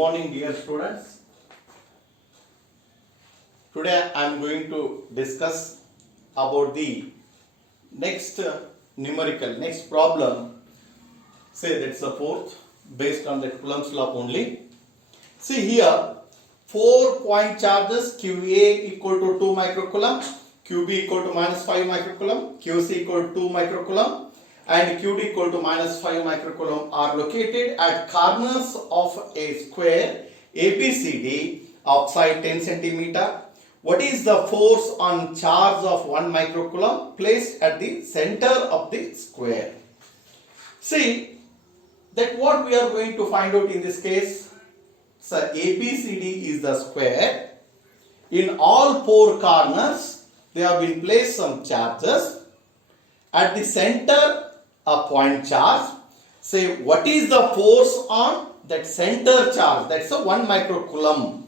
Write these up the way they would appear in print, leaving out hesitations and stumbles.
morning, dear students. Today I am going to discuss about the next numerical, next problem. Say that's the fourth, based on the Coulomb's law only. See here, 4 point charges QA equal to 2 microcoulomb, QB equal to minus 5 microcoulomb, QC equal to 2 microcoulomb, and QD equal to minus 5 microcoulomb are located at corners of a square ABCD of side 10 centimeter. What is the force on charge of 1 microcoulomb placed at the center of the square? See that what we are going to find out in this case. So ABCD is the square. In all 4 corners they have been placed some charges. At the center a point charge. Say what is the force on that center charge? That's a 1 microcoulomb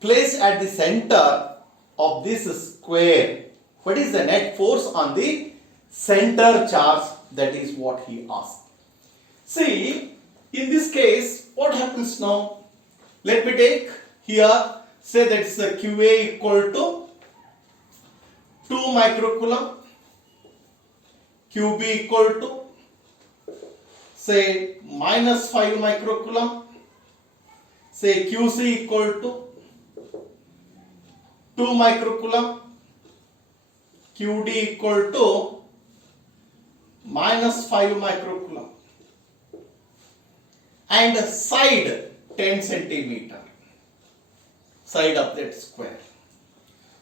placed at the center of this square. What is the net force on the center charge? That is what he asked. See, in this case, what happens now? Let me take here, say that's the QA equal to 2 microcoulomb, QB equal to say minus 5 microcoulomb, say QC equal to 2 microcoulomb, QD equal to minus 5 microcoulomb, and side 10 centimeter, side of that square.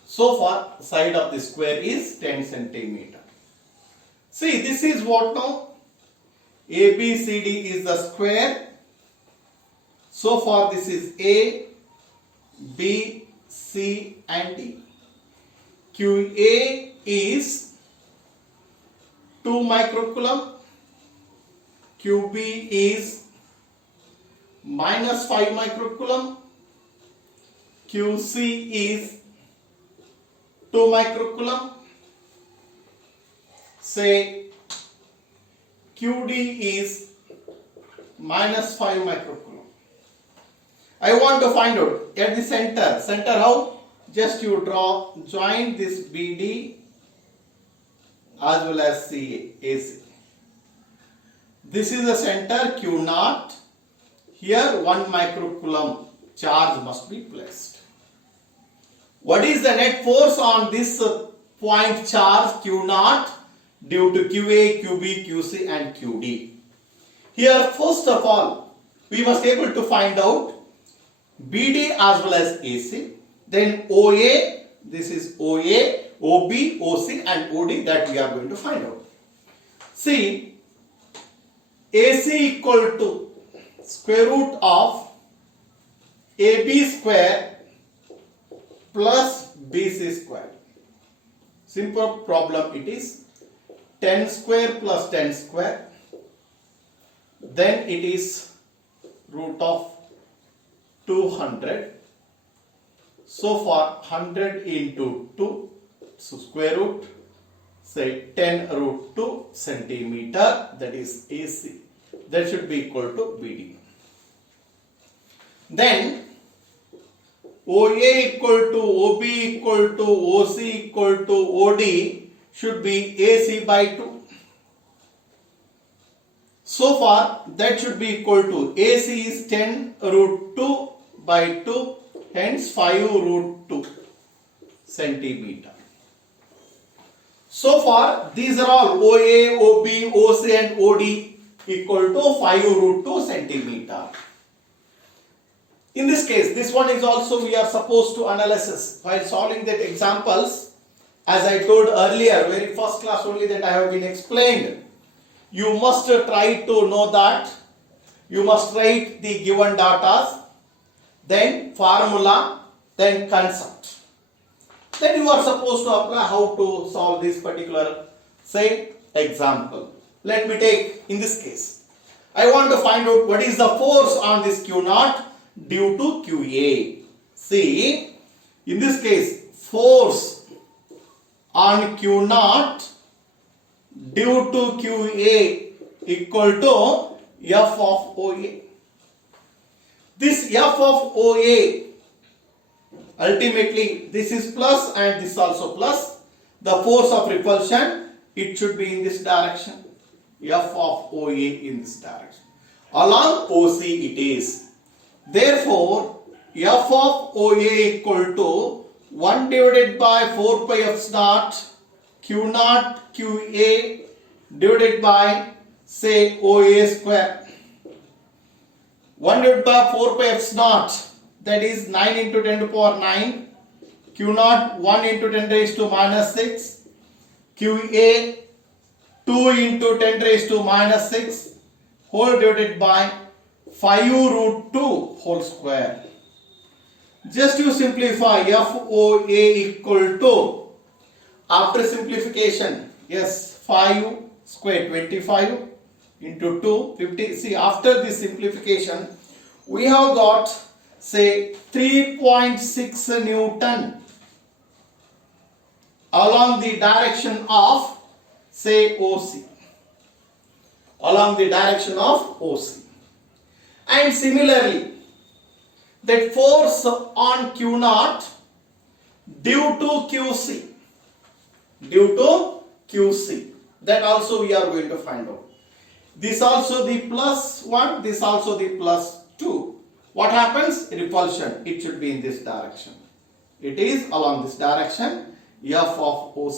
So far side of the square is 10 centimeter. See, this is what now? ABCD is the square. So far this is A, B, C and D. QA is 2 microcoulomb. QB is minus 5 microcoulomb. QC is 2 microcoulomb. Say QD is minus 5 microcoulomb. I want to find out at the center. Center how? Just you draw, join this BD as well as AC. This is the center Q naught. Here 1 microcoulomb charge must be placed. What is the net force on this point charge Q naught due to QA, QB, QC and QD? Here first of all we must able to find out BD as well as AC. Then OA, this is OA, OB, OC and OD that we are going to find out. See, AC equal to square root of AB square plus BC square. Simple problem it is. 10 square plus 10 square. Then it is root of 200. So far 100 into 2. So square root, say 10 root 2 centimeter, that is AC. That should be equal to BD. Then OA equal to OB equal to OC equal to OD should be AC by 2. So far that should be equal to AC is 10 root 2 by 2, hence 5 root 2 centimeter. So far these are all OA, OB, OC and OD equal to 5 root 2 centimeter. In this case, this one is also we are supposed to analyze while solving that examples. As I told earlier, very first class only that I have been explained. You must try to know that. You must write the given data, then formula, then concept. Then you are supposed to apply how to solve this particular, say, example. Let me take in this case. I want to find out what is the force on this Q naught due to QA. See, in this case, force on Q naught due to QA equal to F of OA. This this F of OA, ultimately this is plus and this also plus. The force of repulsion, it should be in this direction. F of OA in this direction. Along OC it is. Therefore, F of OA equal to 1 divided by 4 pi F naught Q naught QA divided by say OA square. 1 divided by 4 pi F naught, that is 9 into 10 to the power 9. Q naught 1 into 10 raised to minus 6. QA 2 into 10 raised to minus 6 whole divided by 5 root 2 whole square. Just to simplify, FOA equal to, after simplification, yes, 5 square 25 into 2 50. See, after this simplification we have got say 3.6 Newton along the direction of say OC, along the direction of OC. And similarly, that force on Q naught due to QC, that also we are going to find out. This also the plus 1, this also the plus 2. What happens? Repulsion, it should be in this direction. It is along this direction, F of OC.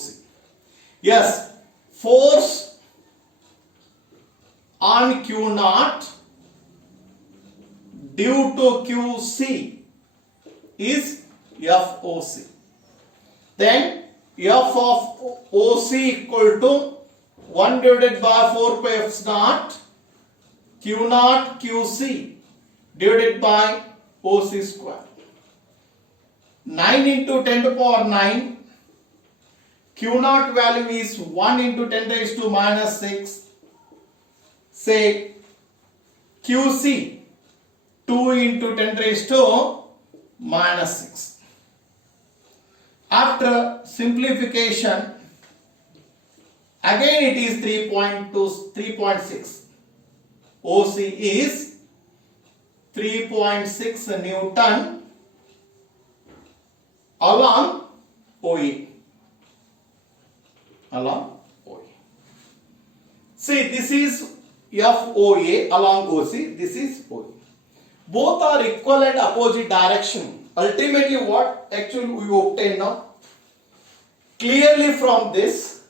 Yes, force on Q naught due to QC is FOC. Then F of OC equal to 1 divided by 4 pi F naught Q naught QC divided by OC square. 9 into 10 to the power 9. Q naught value is 1 into 10 raised to minus 6. Say QC 2 into 10 raised to minus 6. After simplification, again it is 3.6. OC is 3.6 Newton along OE. Along OE. See, this is FOA along OC, this is OE. Both are equal and opposite direction. Ultimately, what actually we obtain now? Clearly from this,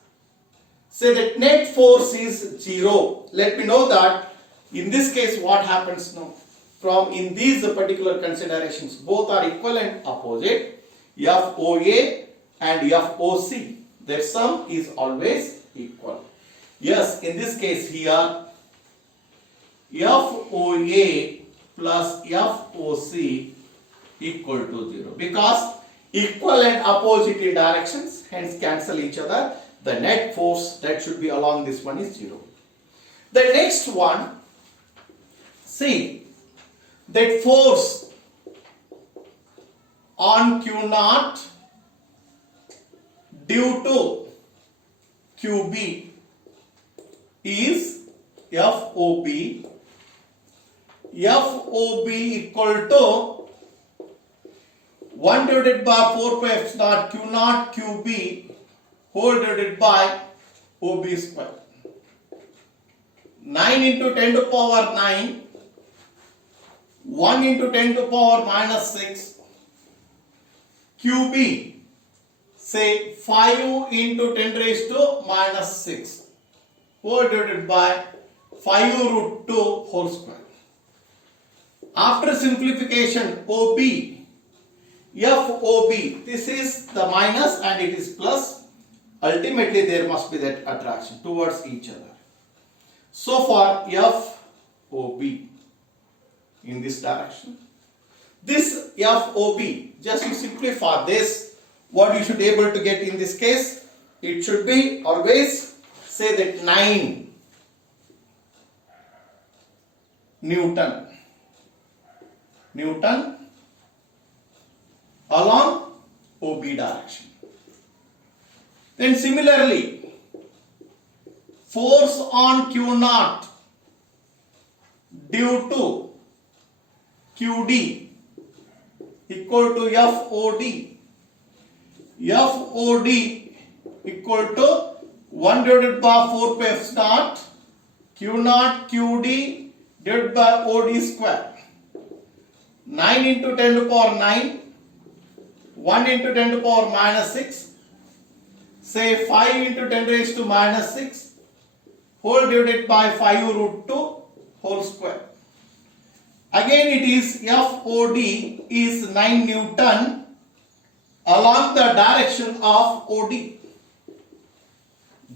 say that net force is 0. Let me know that in this case what happens now? From in these particular considerations, both are equal and opposite. FOA and FOC, their sum is always equal. Yes, in this case here, FOA plus FOC equal to 0 because equal and opposite in directions, hence cancel each other. The net force that should be along this one is 0. The next one, see that force on Q naught due to QB is FOB. FOB equal to 1 divided by 4 pi F naught Q naught QB whole divided by OB square. 9 into 10 to the power 9, 1 into 10 to the power minus 6, QB, say 5 into 10 raised to minus 6, whole divided by 5 root 2 whole square. After simplification, OB, FOB, this is the minus and it is plus. Ultimately, there must be that attraction towards each other. So for FOB in this direction, this FOB, just to simplify this, what you should be able to get in this case, it should be always say that 9 Newton along OB direction. Then similarly, force on Q naught due to QD equal to FOD. FOD equal to 1 divided by 4 pi F naught Q naught QD divided by OD square. 9 into 10 to the power 9, 1 into 10 to the power minus 6, say 5 into 10 raised to minus 6, whole divided by 5 root 2 whole square. Again it is FOD is 9 Newton along the direction of OD.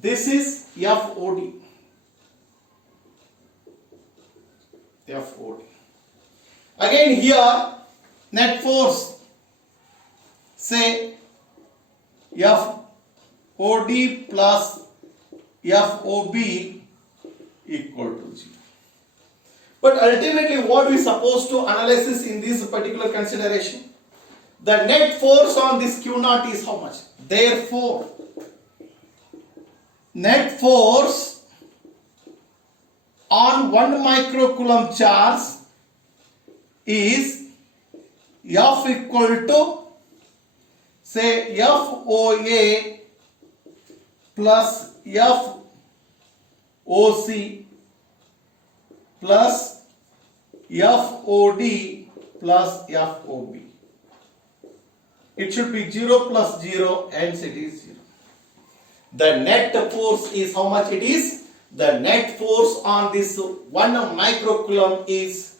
This is FOD. FOD. Again here net force, say FOD plus FOB equal to 0. But ultimately what we supposed to analyze in this particular consideration? The net force on this Q naught is how much? Therefore, net force on 1 microcoulomb charge is F equal to, say, FOA plus FOC plus FOD plus FOB. It should be 0 plus 0, hence it is 0. The net force is how much it is? The net force on this 1 microcoulomb is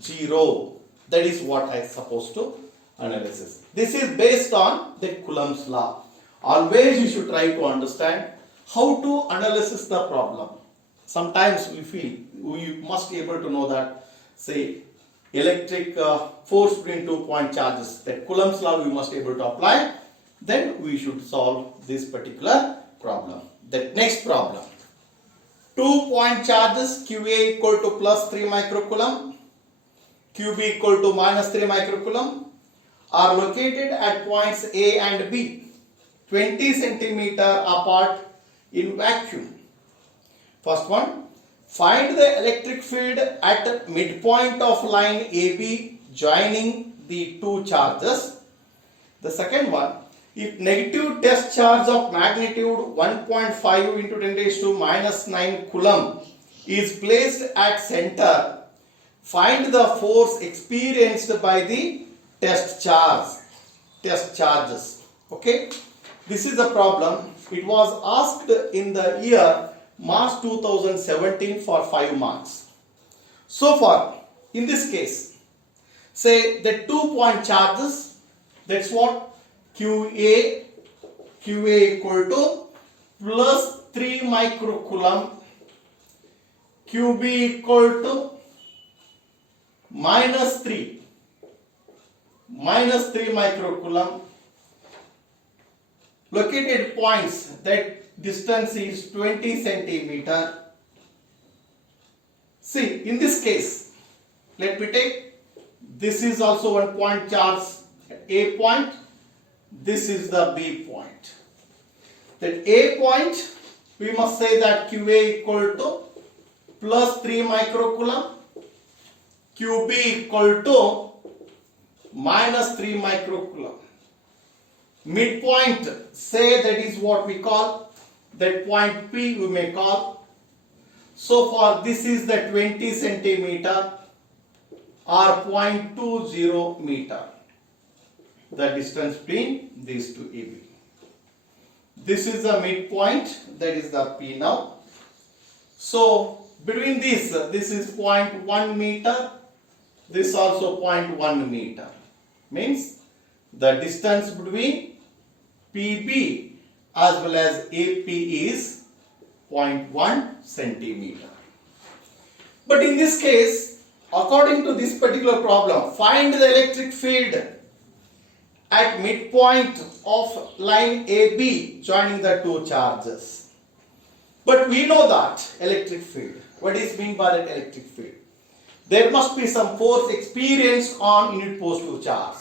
0. That is what I am supposed to analyze. This is based on the Coulomb's law. Always you should try to understand how to analyze the problem. Sometimes we feel we must be able to know that, say, electric force between 2 point charges, that Coulomb's law we must be able to apply. Then we should solve this particular problem. The next problem. 2 point charges QA equal to plus 3 microcoulomb, QB equal to minus 3 microcoulomb are located at points A and B 20 centimeter apart in vacuum. First one, find the electric field at midpoint of line AB joining the two charges. The second one, if negative test charge of magnitude 1.5 into 10 raised to minus 9 coulomb is placed at center, find the force experienced by the test charges. Okay, this is the problem. It was asked in the year March 2017 for 5 marks. So far, in this case, say the 2 point charges, that's what QA equal to plus 3 microcoulomb, QB equal to minus 3 microcoulomb, located points, that distance is 20 centimeter. See, in this case, let me take, this is also 1 point charge at A point, this is the B point. That A point, we must say that QA equal to plus 3 microcoulomb, QB equal to minus 3 microcoulomb. Midpoint, say that is what we call, that point P we may call. So far this is the 20 centimeter or 0.20 meter, the distance between these two AB. This is the midpoint, that is the P now. So between this is 0.1 meter, this also 0.1 meter. Means the distance between PB as well as AP is 0.1 centimeter. But in this case, according to this particular problem, find the electric field at midpoint of line AB joining the two charges. But we know that electric field. What is meant by that electric field? There must be some force experienced on unit positive charge.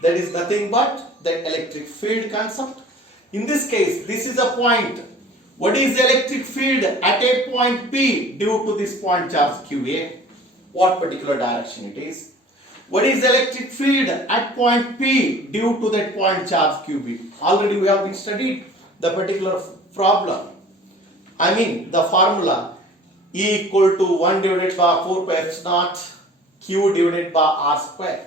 That is nothing but that electric field concept. In this case, this is a point. What is the electric field at a point P due to this point charge QA? What particular direction it is? What is electric field at point P due to that point charge QB? Already we have been studied the particular problem. I mean the formula E equal to 1 divided by 4 pi epsilon naught Q divided by R square.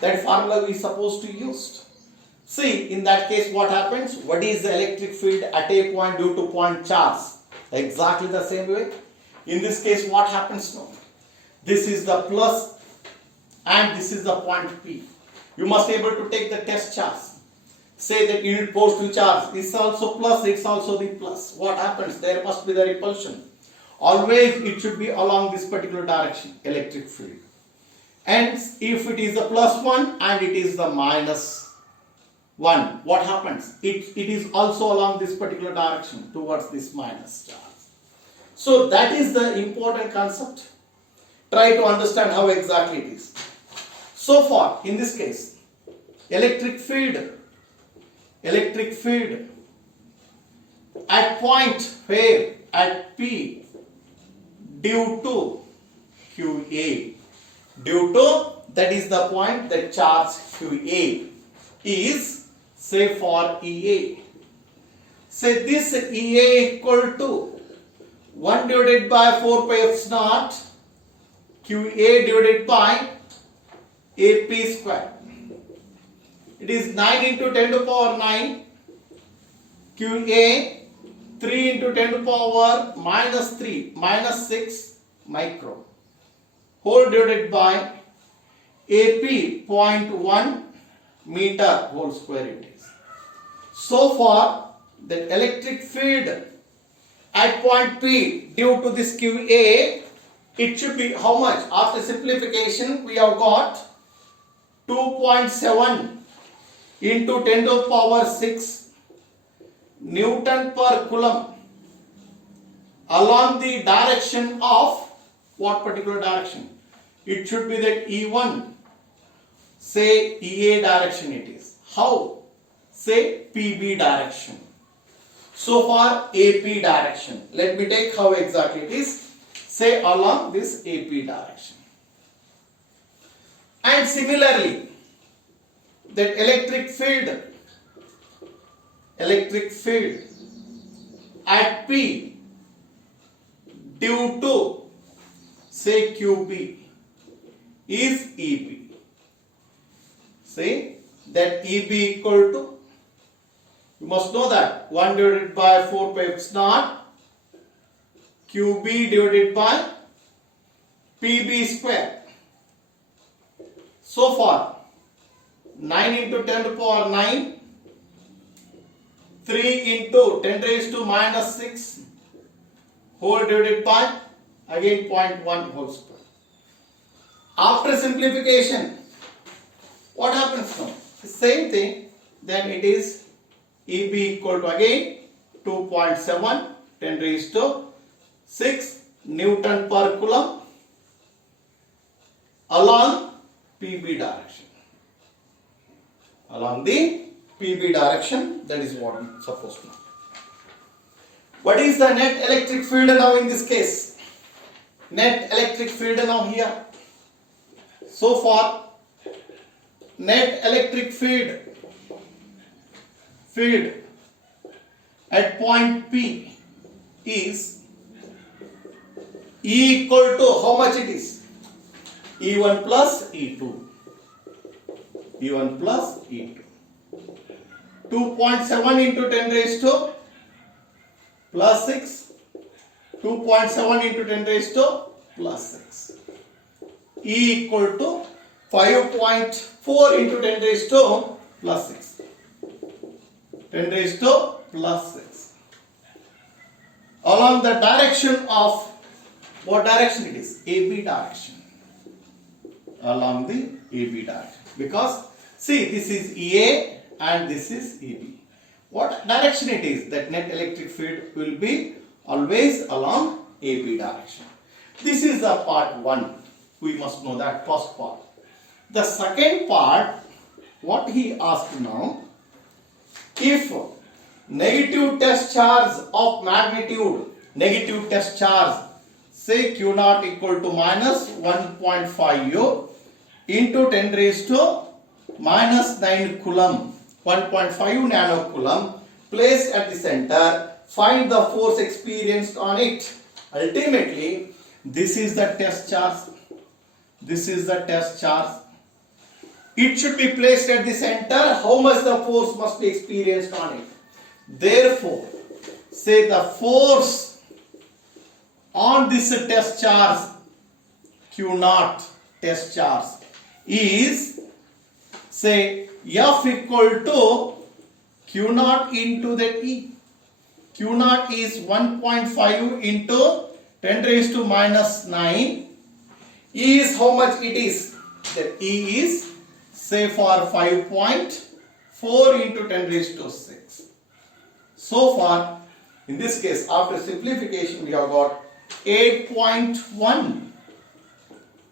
That formula we supposed to use. See, in that case what happens? What is the electric field at a point due to point charge? Exactly the same way. In this case what happens now? This is the plus and this is the point P. You must be able to take the test charge. Say that unit positive charge is also plus, it's also the plus. What happens? There must be the repulsion. Always it should be along this particular direction, electric field. And if it is the plus 1 and it is the minus 1, what happens? It is also along this particular direction towards this minus charge. So that is the important concept. Try to understand how exactly it is. So far, in this case, electric field at point where at P due to QA, due to, that is the point that charge QA is, say for EA. Say this EA equal to 1 divided by 4 pi epsilon naught QA divided by AP square. It is 9 into 10 to the power 9 QA 3 into 10 to the power minus 3 minus 6 micro whole divided by AP 0.1 meter whole square it is. So far the electric field at point P due to this QA, it should be how much? After simplification we have got 2.7 into 10 to the power 6 Newton per coulomb along the direction of what particular direction? It should be that E1, say EA direction it is. How? Say PB direction. So far AP direction. Let me take how exactly it is. Say along this AP direction. And similarly, that electric field at P due to say QB is EB. Say that EB equal to, you must know that 1 divided by 4 pi epsilon naught QB divided by PB square. So far 9 into 10 to the power 9 3 into 10 raised to minus 6 whole divided by again 0.1 whole square. After simplification, what happens now? The same thing, then it is EB equal to again 2.7 10 raised to 6 Newton per coulomb along PB direction. Along the PB direction, that is what we are supposed to know. What is the net electric field now in this case? Net electric field now here. So far, net electric field at point P is E equal to how much it is? E1 plus E2. E1 plus E2. 2.7 into 10 raised to plus 6. 2.7 into 10 raised to plus 6. E equal to 5.4 into 10 raised to plus 6. 10 raised to plus 6. Along the direction of, what direction it is? AB direction. Along the AB direction. Because, see, this is EA and this is EB. What direction it is? That net electric field will be always along AB direction. This is the part 1. We must know that first part. The second part, what he asked now, if negative test charge of magnitude, negative test charge, say Q0 equal to minus 1.5 U into 10 raised to minus 9 coulomb, 1.5 nanocoulomb placed at the center. Find the force experienced on it. Ultimately, this is the test charge. This is the test charge. It should be placed at the center. How much the force must be experienced on it? Therefore, say the force on this test charge, Q0 test charge, is, say, F equal to Q0 into that E. Q0 is 1.5 into 10 raised to minus 9. E is how much it is? That E is, say, for 5.4 into 10 raised to 6. So far, in this case, after simplification, we have got 8.1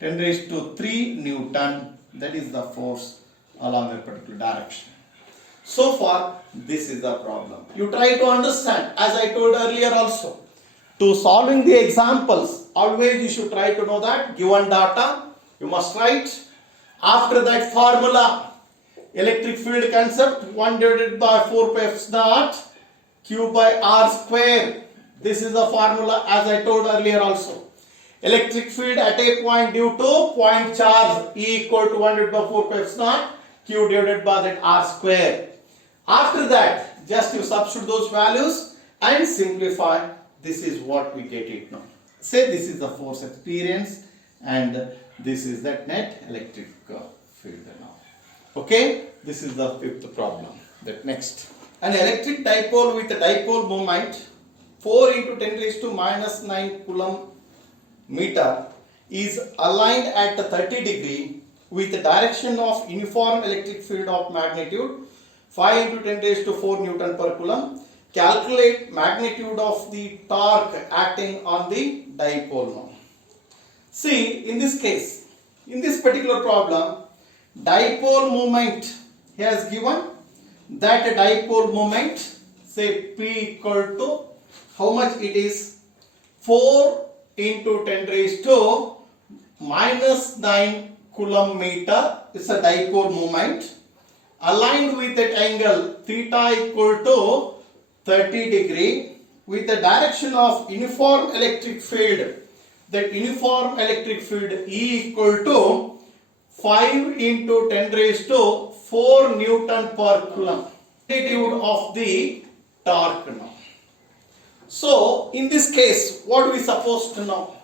10 raised to 3 Newton. That is the force along a particular direction. So far, this is the problem. You try to understand, as I told earlier also. To solving the examples, always you should try to know that given data, you must write. After that formula, electric field concept, 1 divided by 4 pi f naught Q by R square. This is the formula as I told earlier also. Electric field at a point due to point charge E equal to 1 divided by 4 pi f naught Q divided by that R square. After that, just you substitute those values and simplify. This is what we get it now. Say this is the force experience and this is that net electric field now. Okay, this is the fifth problem. That next. An electric dipole with a dipole moment 4 into 10 raised to minus 9 coulomb meter is aligned at 30 degree with the direction of uniform electric field of magnitude 5 into 10 raised to 4 Newton per coulomb. Calculate magnitude of the torque acting on the dipole now. See, in this case, in this particular problem, dipole moment he has given that dipole moment, say P equal to how much it is? 4 into 10 raised to minus 9 coulomb meter. It's a dipole moment aligned with that angle theta equal to 30 degree with the direction of uniform electric field. That uniform electric field E equal to 5 into 10 raised to 4 Newton per coulomb. Magnitude of the torque now. So, in this case, what are we supposed to know?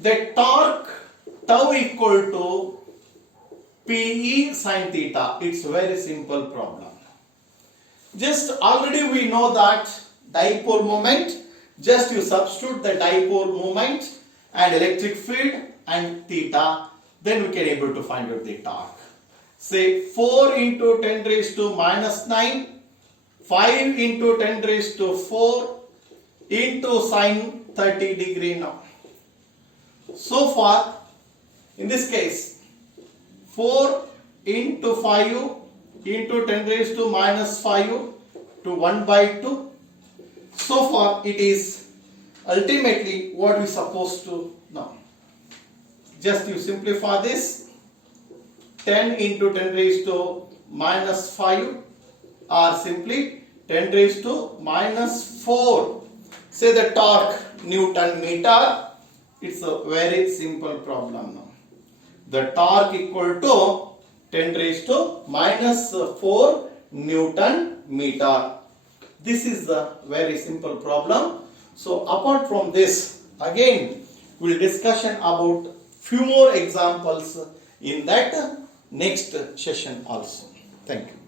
The torque tau equal to PE sin theta. It's a very simple problem. Just already we know that dipole moment, just you substitute the dipole moment and electric field and theta, then we can able to find out the torque. Say 4 into 10 raised to minus 9, 5 into 10 raised to 4 into sine 30 degree now. So far, in this case, 4 into 5 into 10 raised to minus 5 to 1 by 2. So far, it is ultimately what we supposed to know. Just you simplify this. 10 into 10 raised to minus 5 or simply 10 raised to minus 4. Say the torque Newton meter. It's a very simple problem now. The torque equal to 10 raised to minus 4 Newton meter. This is a very simple problem. So apart from this, again we'll discussion about few more examples in that next session also. Thank you.